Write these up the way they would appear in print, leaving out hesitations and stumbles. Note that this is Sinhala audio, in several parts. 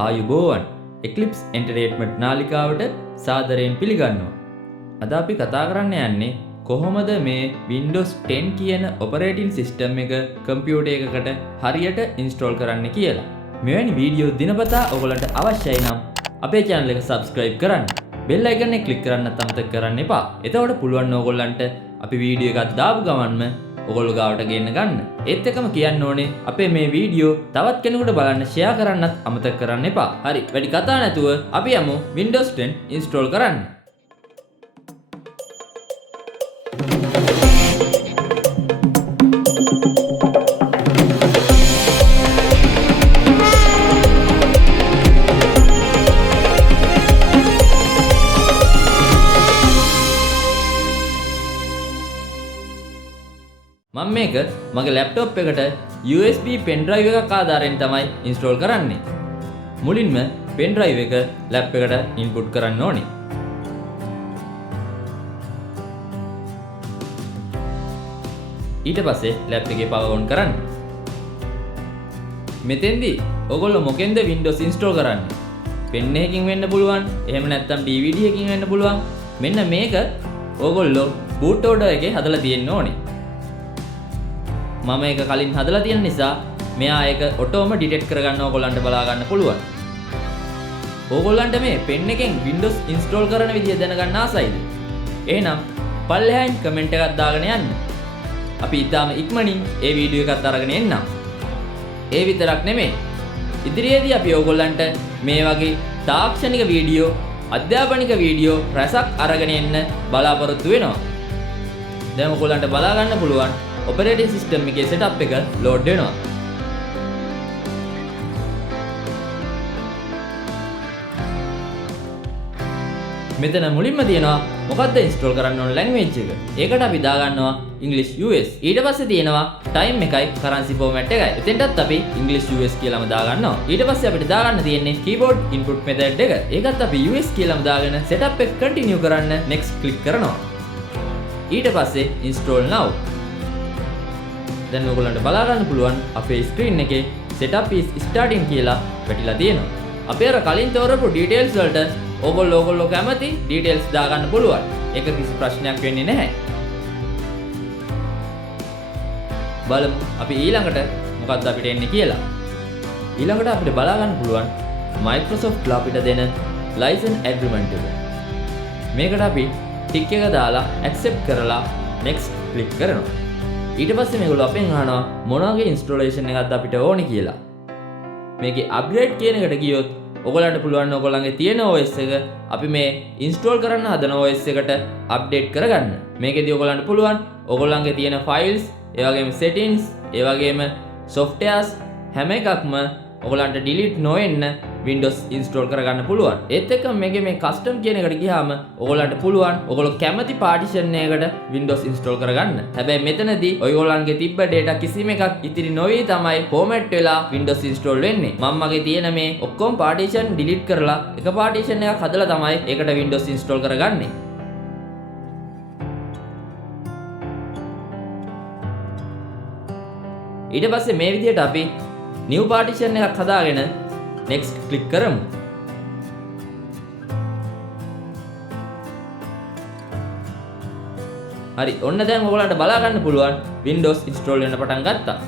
ආයුබෝවන් ECLIPSE එන්ටර්ටේන්මන්ට් නාලිකාවට සාදරයෙන් පිළිගන්නවා. අද අපි කතා කරන්න යන්නේ කොහොමද මේ Windows 10 කියන ඔපරේටින් සිස්ටම් එක කම්පියුටර් එකකට හරියට ඉන්ස්ටෝල් කරන්න කියලා. මෙවැනි වීඩියෝ දිනපතා ඔයගලන්ට අවශ්‍යයි නම් අපේ channel එක subscribe කරන්න. bell icon එක click කරන්න අමතක කරන්න එපා. එතකොට පුළුවන් ඕගොල්ලන්ට අපි වීඩියෝ එකක් දාපු ගමන්ම ඔයගොල්ලෝ ගාවට ගෙන්න ගන්න. ඒත් එකම කියන්න ඕනේ අපේ මේ වීඩියෝ තවත් කෙනෙකුට බලන්න share කරන්නත් අමතක කරන්න එපා. හරි, වැඩි කතා නැතුව අපි යමු Windows 10 install කරන්න. මම මේක මගේ ලැප්ටොප් එකට USB pen drive එකක් ආධාරයෙන් තමයි install කරන්නේ. මුලින්ම pen drive එක ලැප් එකට input කරන්න ඕනේ. ඊට පස්සේ ලැප් එකේ power on කරන්න. මෙතෙන්දී ඔයගොල්ලෝ මොකෙන්ද Windows install කරන්නේ? pen එකකින් වෙන්න පුළුවන්, එහෙම නැත්නම් DVD එකකින් වෙන්න පුළුවන්. මෙන්න මේක ඔයගොල්ලෝ boot order එකේ හදලා තියෙන්න ඕනේ. මම ඒක කලින් හදලා තියෙන නිසා මෙයා ඒක ඔටෝම ඩිටෙක්ට් කරගන්න ඕගොල්ලන්ට බලා ගන්න පුළුවන්. ඕගොල්ලන්ට මේ pen එකෙන් Windows install කරන විදිය දැනගන්න ආසයිද? එහෙනම් පල්ලෙහායින් කමෙන්ට් එකක් දාගෙන යන්න. අපි ඊටාම ඉක්මනින් ඒ වීඩියෝ එකත් අරගෙන එන්නම්. ඒ විතරක් නෙමෙයි. ඉදිරියේදී අපි ඕගොල්ලන්ට මේ වගේ තාක්ෂණික වීඩියෝ, අධ්‍යාපනික වීඩියෝ රසක් අරගෙන එන්න බලාපොරොත්තු වෙනවා. දැන් ඕගොල්ලන්ට බලා ගන්න පුළුවන් operating system එකේ setup එක load වෙනවා. මෙතන මුලින්ම තියෙනවා මොකද්ද install කරන්න ඕන language එක. ඒකට අපි දාගන්නවා English US. ඊට පස්සේ තියෙනවා time එකයි currency format එකයි. එතෙන්ටත් අපි English US කියලාම දාගන්නවා. ඊට පස්සේ අපිට දාගන්න තියෙන්නේ keyboard input method එක. ඒකත් අපි US කියලාම දාගෙන setup එක continue කරන්න next click කරනවා. ඊට පස්සේ install now. දැන් ඔයගොල්ලන්ට බලා ගන්න පුළුවන් අපේ ස්ක්‍රීන් එකේ setup is starting කියලා වැටිලා තියෙනවා. අපි අර කලින් තෝරපු details වලට ඔයගොල්ලෝ කැමති details දාගන්න පුළුවන්. ඒක කිසි ප්‍රශ්නයක් වෙන්නේ නැහැ. බලමු අපි ඊළඟට මොකක්ද අපිට එන්නේ කියලා. ඊළඟට අපිට බලා ගන්න පුළුවන් Microsoft ලා අපිට දෙන license agreement එක. මේකට අපි tick එක දාලා accept කරලා next click කරනවා. ඊට පස්සේ මේගොල්ලෝ අපෙන් අහනවා මොන වගේ ඉන්ස්ටෝලේෂන් එකක්ද අපිට ඕනේ කියලා. මේකේ අප්ග්‍රේඩ් කියන එකට ගියොත් ඔයගොල්ලන්ට පුළුවන් ඔයගොල්ලන්ගේ තියෙන OS එක අපි මේ ඉන්ස්ටෝල් කරන්න හදන OS එකට අප්ඩේට් කරගන්න. මේකෙදී ඔයගොල්ලන්ට පුළුවන් ඔයගොල්ලන්ගේ තියෙන ෆයිල්ස්, ඒ වගේම settings, ඒ වගේම softwares හැම එකක්ම ඔයගොල්ලන්ට delete නොවෙන්න Windows install කරගන්න පුළුවන්. ඒත් එක්කම මේකේ මේ custom කියන එකට ගියාම ඔයගොල්ලන්ට පුළුවන් ඔයගොල්ලෝ කැමති partition එකකට Windows install කරගන්න. හැබැයි මෙතනදී ඔයගොල්ලන්ගේ තිබ්බ data කිසිම එකක් ඉතිරි නොවි තමයි format වෙලා Windows install වෙන්නේ. මම මගේ තියෙන මේ ඔක්කොම partition delete කරලා එක partition එකක් හදලා තමයි ඒකට Windows install කරගන්නේ. ඊට පස්සේ මේ විදිහට අපි new partition එකක් හදාගෙන next click කරමු. හරි, ඔන්න දැන් ඔයගොල්ලන්ට බලා ගන්න පුළුවන් Windows install වෙන්න පටන් ගත්තා.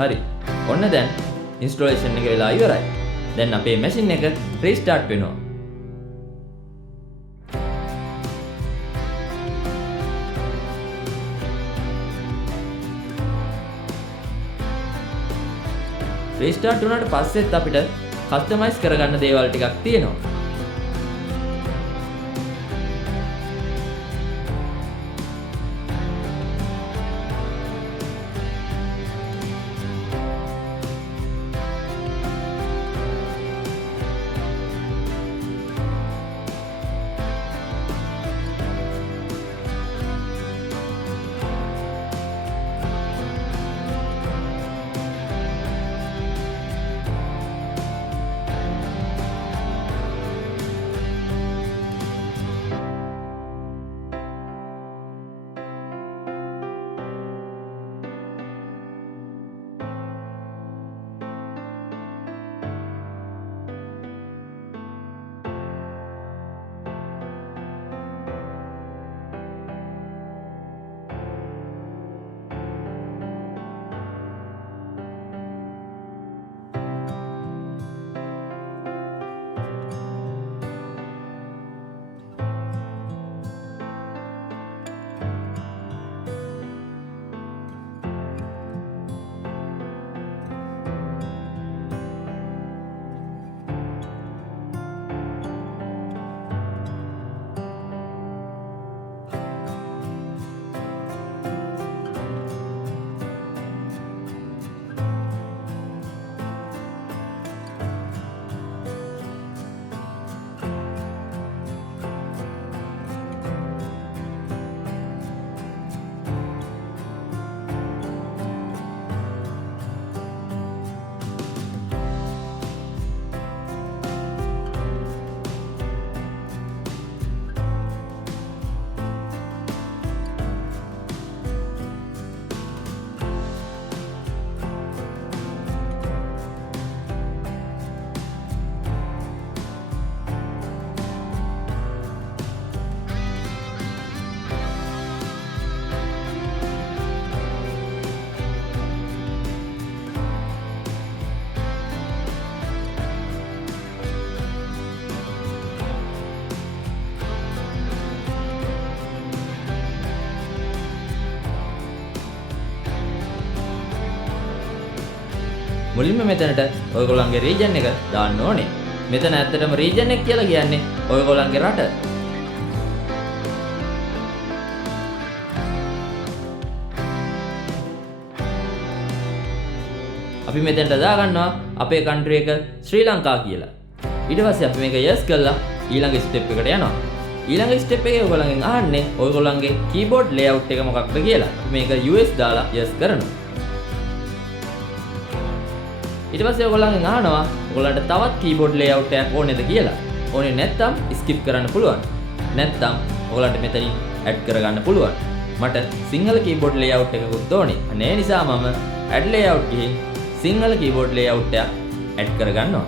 හරි. ඔන්න දැන් ඉන්ස්ටොලේෂන් එක වෙලා ඉවරයි. දැන් අපේ මැෂින් එක රීස්ටාර්ට් වෙනවා. රීස්ටාර්ට් වුණාට පස්සෙත් අපිට කස්ටමයිස් කරගන්න දේවල් ටිකක් තියෙනවා. මුලින්ම මෙතනට ඔයගොල්ලන්ගේ රීජන් එක දාන්න ඕනේ. මෙතන ඇත්තටම රීජන් එක කියලා කියන්නේ ඔයගොල්ලන්ගේ රට. අපි මෙතනට දාගන්නවා අපේ කන්ට්‍රි එක ශ්‍රී ලංකා කියලා. ඊට පස්සේ අපි මේක yes කරලා ඊළඟ ස්ටෙප් එකට යනවා. ඊළඟ ස්ටෙප් එකේ ඔයගොල්ලන්ගෙන් අහන්නේ ඔයගොල්ලන්ගේ කීබෝඩ් ලේඅවුට් එක මොකක්ද කියලා. මේක US දාලා yes කරනවා. ඊට පස්සේ ඔයගොල්ලන්ගෙන් අහනවා ඔයගොල්ලන්ට තවත් කීබෝඩ් ලේඅවුට් එකක් ඕනේද කියලා. ඕනේ නැත්නම් skip කරන්න පුළුවන්. නැත්නම් ඔයගොල්ලන්ට මෙතනින් add කරගන්න පුළුවන්. මට සිංහල කීබෝඩ් ලේඅවුට් එකකුත් ඕනේ. අනේ නිසා මම add layout ගිහින් සිංහල කීබෝඩ් ලේඅවුට් එක add කරගන්නවා.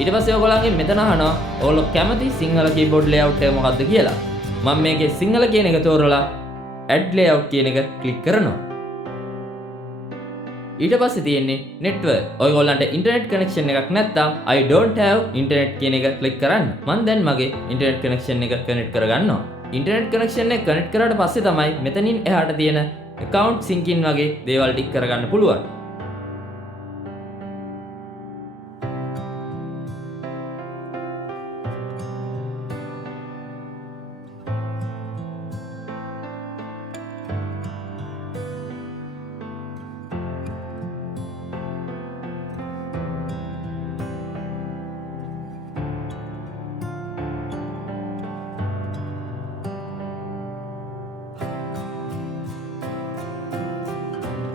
ඊට පස්සේ ඔයගොල්ලන්ගෙන් මෙතන අහනවා ඔයගොල්ලෝ කැමති සිංහල කීබෝඩ් ලේඅවුට් එක මොකක්ද කියලා. මම මේකේ සිංහල කියන එක තෝරලා add layout කියන එක ක්ලික් කරනවා. ඊට පස්සේ තියෙන්නේ network. ඔයගොල්ලන්ට ඉන්ටර්නෙට් කනෙක්ෂන් එකක් නැත්නම් I don't have internet කියන එක ක්ලික් කරන්න. මම දැන් මගේ ඉන්ටර්නෙට් කනෙක්ෂන් එක කනෙක්ට් කරගන්නවා. ඉන්ටර්නෙට් කනෙක්ෂන් එක කනෙක්ට් කරාට පස්සේ තමයි මෙතනින් එහාට තියෙන account syncing වගේ දේවල් ටික කරගන්න පුළුවන්.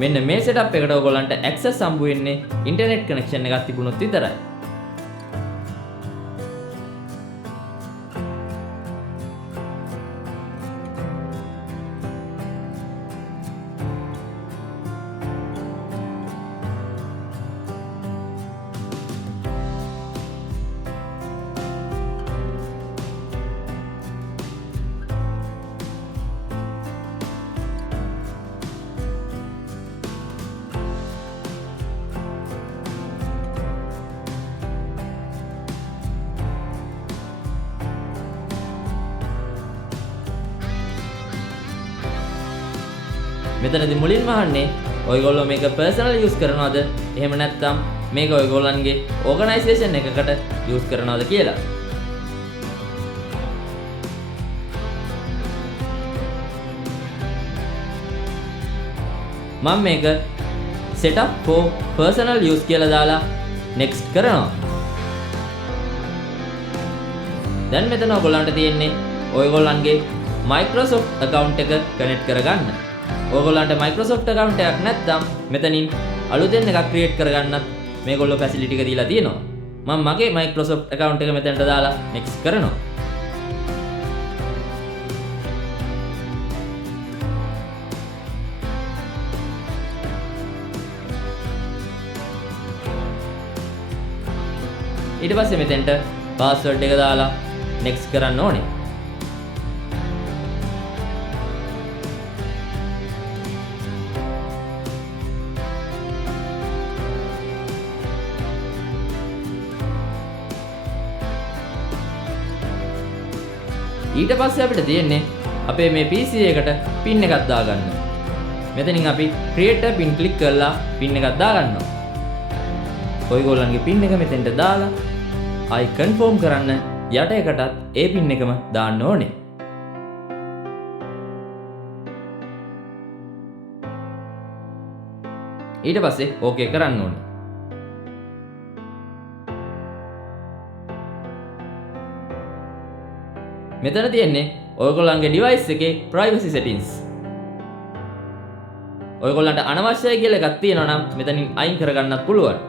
මෙන්න මේ setup එකට ඔයගොල්ලන්ට access හම්බ වෙන්නේ ඉන්ටර්නෙට් කනෙක්ෂන් එකක් තිබුණොත් විතරයි. මෙතනදී මුලින්ම අහන්නේ ඔයගොල්ලෝ මේක පර්සනල් යූස් කරනවද? එහෙම නැත්නම් මේක ඔයගොල්ලන්ගේ ඕගනයිසේෂන් එකකට යූස් කරනවද කියලා. මම මේක setup for personal use කියලා දාලා next කරනවා. දැන් මෙතන ඔයගොල්ලන්ට තියෙන්නේ ඔයගොල්ලන්ගේ Microsoft account එක connect කරගන්න. ඔයගොල්ලන්ට Microsoft account එකක් නැත්නම් මෙතනින් අලුතෙන් එකක් create කරගන්නත් මේගොල්ලෝ facility එක දීලා තියෙනවා. මම මගේ Microsoft account එක මෙතනට දාලා next කරනවා. ඊට පස්සේ මෙතෙන්ට password එක දාලා next කරන්න ඕනේ. ඊට පස්සේ අපිට තියෙන්නේ අපේ මේ PC එකට pin එකක් දාගන්න. මෙතනින් අපි create a pin click කරලා pin එකක් දාගන්නවා. ඔයගොල්ලන්ගේ pin එක මෙතෙන්ට දාලා ආයි confirm කරන්න යට එකටත් ඒ pin එකම දාන්න ඕනේ. ඊට පස්සේ okay කරන්න ඕනේ. මෙතන තියෙන්නේ ඔයගොල්ලන්ගේ device එකේ privacy settings. ඔයගොල්ලන්ට අනවශ්‍යයි කියලා එකක් තියෙනවා නම් මෙතනින් අයින් කරගන්නත් පුළුවන්.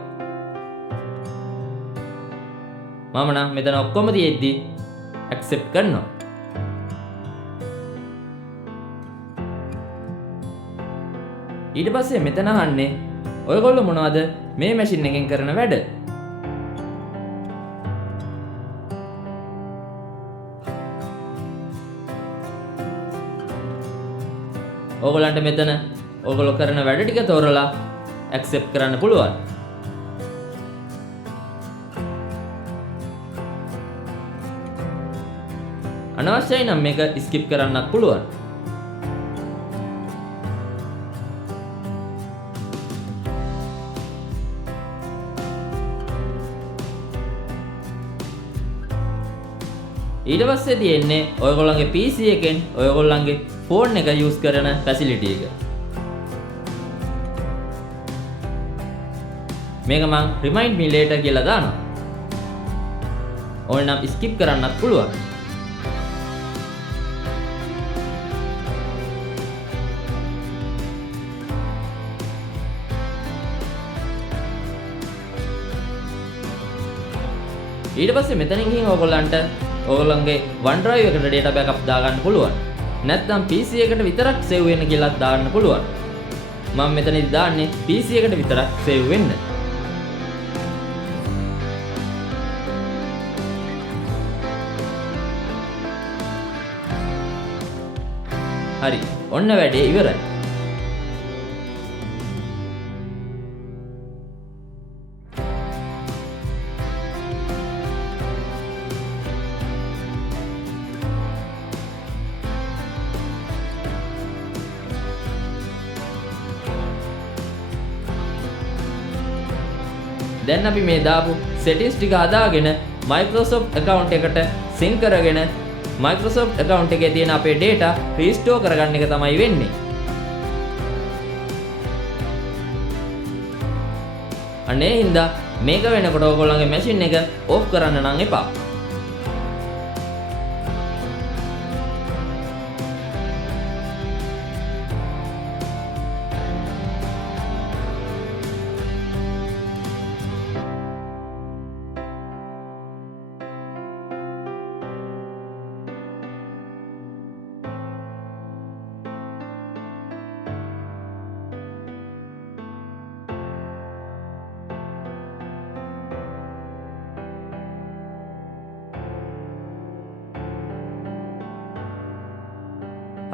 මම නම් මෙතන ඔක්කොම තියෙද්දි accept කරනවා. ඊට පස්සේ මෙතන අහන්නේ ඔයගොල්ලෝ මොනවද මේ මැෂින් එකෙන් කරන වැඩ? ඔයගොල්ලන්ට මෙතන ඔයගොල්ලෝ කරන වැඩ ටික තෝරලා accept කරන්න පුළුවන්. අනවශ්‍යයි නම් මේක skip කරන්නත් පුළුවන්. ඊට පස්සේ තියෙන්නේ ඔයගොල්ලන්ගේ PC එකෙන් ඔයගොල්ලන්ගේ ෆෝන් එක යූස් කරන ෆැසිලිටි එක. මේක මම remind me later කියලා දානවා. ඕන නම් skip කරන්නත් පුළුවන්. ඊට පස්සේ මෙතනින් ගිහින් ඔයගොල්ලන්ට ඔයගොල්ලන්ගේ OneDrive එකට data backup දාගන්න පුළුවන්. නැත්නම් PC එකට විතරක් save වෙන්න කියලා දාන්න පුළුවන්. මම මෙතනදී දාන්නේ PC එකට විතරක් save වෙන්න. හරි. ඔන්න වැඩේ ඉවරයි. දැන් අපි මේ දාපු settings ටික හදාගෙන Microsoft account එකට sync කරගෙන Microsoft account එකේ තියෙන අපේ data restore කරගන්න එක තමයි වෙන්නේ. අනේ හින්දා මේක වෙනකොට ඔයගොල්ලන්ගේ machine එක off කරන්න නම් එපා.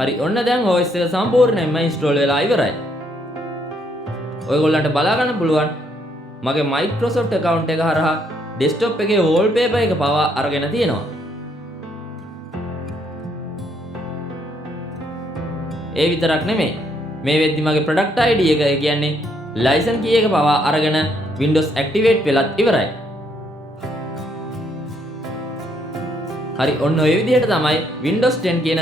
හරි ඔන්න දැන් OS එක සම්පූර්ණයෙන්ම ඉන්ස්ටෝල් වෙලා ඉවරයි. ඔයගොල්ලන්ට බලා ගන්න පුළුවන් මගේ Microsoft account එක හරහා desktop එකේ wallpaper එක පවා අරගෙන තියෙනවා. ඒ විතරක් නෙමෙයි මේ වෙද්දි මගේ product ID එක කියන්නේ license key එක පවා අරගෙන Windows activate වෙලත් ඉවරයි. හරි ඔන්න ඔය විදිහට තමයි Windows 10 කියන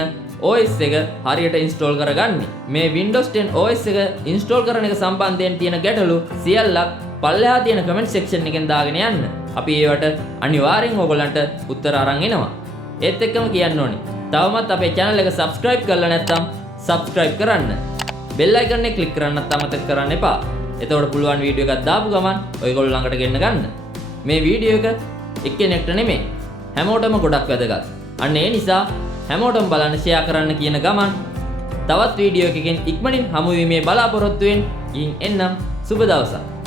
OS එක හරියට install කරගන්නේ. මේ Windows 10 OS එක install කරන එක සම්බන්ධයෙන් තියෙන ගැටලු සියල්ලක් පල්ලෙහා තියෙන comment section එකෙන් දාගෙන යන්න. අපි ඒවට අනිවාර්යෙන් ඕගොල්ලන්ට උත්තර අරන් එනවා. ඒත් එක්කම කියන්න ඕනේ. තවමත් අපේ channel එක subscribe කරලා නැත්නම් subscribe කරන්න. bell icon එක click කරන්නත් අමතක කරන්න එපා. එතකොට පුළුවන් වීඩියෝ එකක් දාපු ගමන් ඔයගොල්ලෝ ළඟට ගෙන්න ගන්න. මේ වීඩියෝ එක එක්කෙනෙක්ට නෙමෙයි හැමෝටම ගොඩක් වැදගත්. අන්න ඒ නිසා හැමෝටම බලන්න share කරන්න කියන ගමන් තවත් වීඩියෝ එකකින් ඉක්මනින් හමු වීමේ බලාපොරොත්තුවෙන් එන්නම් සුබ දවසක්.